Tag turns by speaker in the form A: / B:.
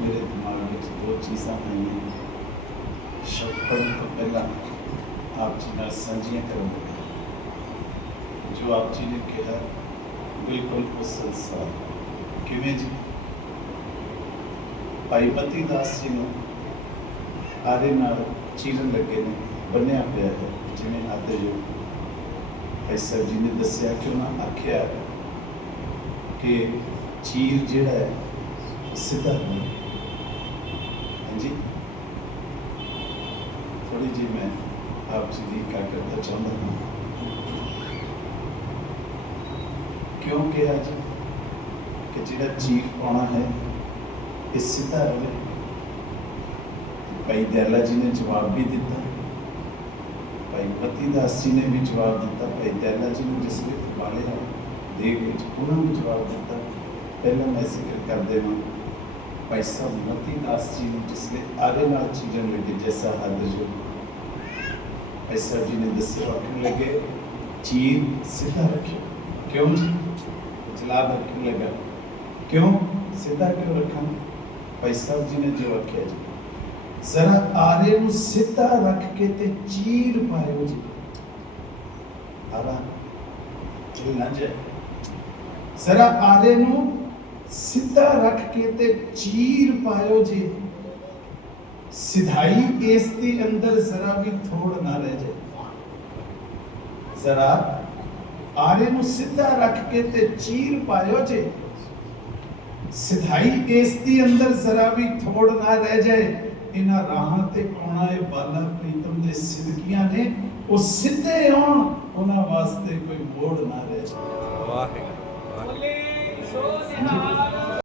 A: ਮੇਰੇ ਦਿਮਾਗ ਵਿੱਚ ਦੋ ਚੀਜ਼ਾਂ ਆਈਆਂ। ਸ਼ਬਦ ਤੋਂ ਪਹਿਲਾਂ ਆਪ ਜੀ ਨਾਲ ਸਾਂਝੀਆਂ ਕਰਨ ਲੱਗਾ ਜੋ ਆਪ ਜੀ ਨੇ ਕਿਹਾ, ਬਿਲਕੁਲ ਉਸ ਸੰਸਾਰ ਕਿਵੇਂ ਜੀ? ਭਾਈ ਪਤੀ ਦਾਸ ਜੀ ਨੂੰ ਆਰੇ ਨਾਲ ਚੀਰਨ ਲੱਗੇ ਨੇ, ਬੰਨਿਆ ਪਿਆ ਹੈ, ਜਿਵੇਂ ਆਦੇ ਜੋ ਐਸਾ ਜੀ ਨੇ ਦੱਸਿਆ ਕਿ ਉਹਨਾਂ ਆਖਿਆ ਕਿ ਚੀਰ ਜਿਹੜਾ ਹੈ, ਸਿੱਧਾ ਨਹੀਂ। ਹਾਂਜੀ। ਥੋੜੀ ਜੀ ਮੈਂ ਆਪ ਜੀ ਦੀ ਕਾ ਕਰਨਾ ਚਾਹੁੰਦਾ ਹਾਂ। ਕਿਉਂ ਕਿਹਾ ਜੀ ਕਿ ਜਿਹੜਾ ਚੀਰ ਪਾਉਣਾ ਹੈ ਇਹ ਸਿੱਧਾ ਰਵੇ? ਭਾਈ ਦਇਆਲਾ ਜੀ ਨੇ ਜਵਾਬ ਵੀ ਦਿੱਤਾ। ਭਾਈ ਪਤੀ ਦਾਸ ਜੀ ਨੇ ਵੀ ਜਵਾਬ ਦਿੱਤਾ। ਭਾਈ ਦਇਆਲਾ ਜੀ ਨੂੰ ਜਿਸ ਵੇਲੇ ਵਾਲਿਆ ਦੇਖ ਵਿੱਚ ਉਹਨਾਂ ਨੂੰ ਜਵਾਬ ਦਿੱਤਾ। ਪਹਿਲਾਂ ਮੈਂ ਜ਼ਿਕਰ ਕਰਦੇ ਹਾਂ ਭਾਈ ਸਾਹਿਬ ਮਤੀ ਦਾਸ ਜੀ ਨੂੰ ਜਿਸ ਵੇਲੇ ਆਰੇ ਨਾਲ ਚੀਰਨ ਜੈਸਾ ਹੱਦ ਜੋ ਭਾਈ ਸਾਹਿਬ ਜੀ ਨੇ ਦੱਸਿਆ ਆਖਣ ਲੱਗੇ ਚੀਰ ਸਿੱਧਾ ਰੱਖਿਓ ਕਿਉਂ ਜੀ ਜਲਾਬ ਰੱਖਣ ਲੱਗਾ ਕਿਉਂ ਸਿੱਧਾ ਕਿਉਂ ਰੱਖਾਂ ਭਾਈ ਸਾਹਿਬ ਜੀ ਨੇ ਜੋ ਆਖਿਆ ਜੀ ਜ਼ਰਾ ਆਰੇ ਨੂੰ ਸਿੱਧਾ ਰੱਖ ਕੇ ਤੇ ਚੀਰ ਪਾਇਓ ਜੀ ਆਰਾ ਇਹ ਨਾ ਜੇ ਜ਼ਰਾ ਆਰੇ ਨੂੰ ਸਿੱਧਾ ਰੱਖ ਕੇ ਤੇ ਚੀਰ ਪਾਇਓ ਜੀ। ਸਿਧਾਈ ਇਸ ਦੇ ਅੰਦਰ ਜ਼ਰਾ ਵੀ ਥੋੜ ਨਾ ਰਹਿ ਜਾਏ। ਜ਼ਰਾ ਆਰੇ ਨੂੰ ਸਿੱਧਾ ਰੱਖ ਕੇ ਤੇ ਚੀਰ ਪਾਇਓ ਜੀ। ਸਿਧਾਈ ਇਸ ਦੇ ਅੰਦਰ ਜ਼ਰਾ ਵੀ ਥੋੜ ਨਾ ਰਹਿ ਜਾਏ। ਇਹਨਾਂ ਰਾਹਾਂ ਤੇ ਆਉਣਾ ਇਹ ਬਾਲਾ ਪ੍ਰੀਤਮ ਦੇ ਸਿਦਕੀਆਂ ਨੇ। ਉਹ ਸਿੱਧੇ ਆਉਣ, ਉਹਨਾਂ ਵਾਸਤੇ ਕੋਈ ਮੋੜ ਨਾ ਰਹਿ ਜਾਏ।
B: ਵਾਹਿਗੁਰੂ ਵਾਹਿਗੁਰੂ।
C: So,